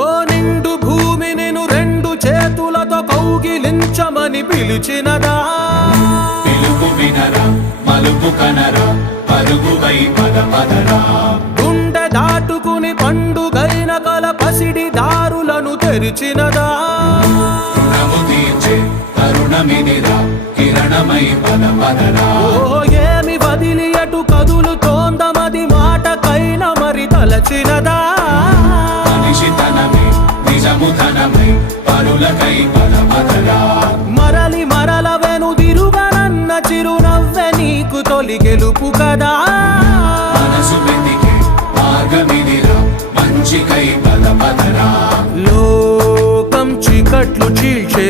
ఓ నిండు భూమి నిన్ను రెండు చేతులతో కౌగిలించమని పిలిచినదా పిలుపు వినరా మలుపు కనరా పరుగువై పద పదరా గుండె దాటుకుని పండుగైన కల పసిడి దారులను తెరిచినదా రుణము తీర్చే తరుణమిదిరా కిరణమై పద పదరా ఓ ఏమి వదిలి అటు కదులుతోందమది మాటకైన మరి తలచినదా మనిషితనమే నిజముధనమై పరులకై పద పదరా మరలి మరల వెనుదిరుగనన్న చిరునవ్వె నీకు తొలి గెలుపు కదా మనసు వెతికే మార్గమిదిరా మంచికై పద పదరా లోకం చీకట్లు చీల్చే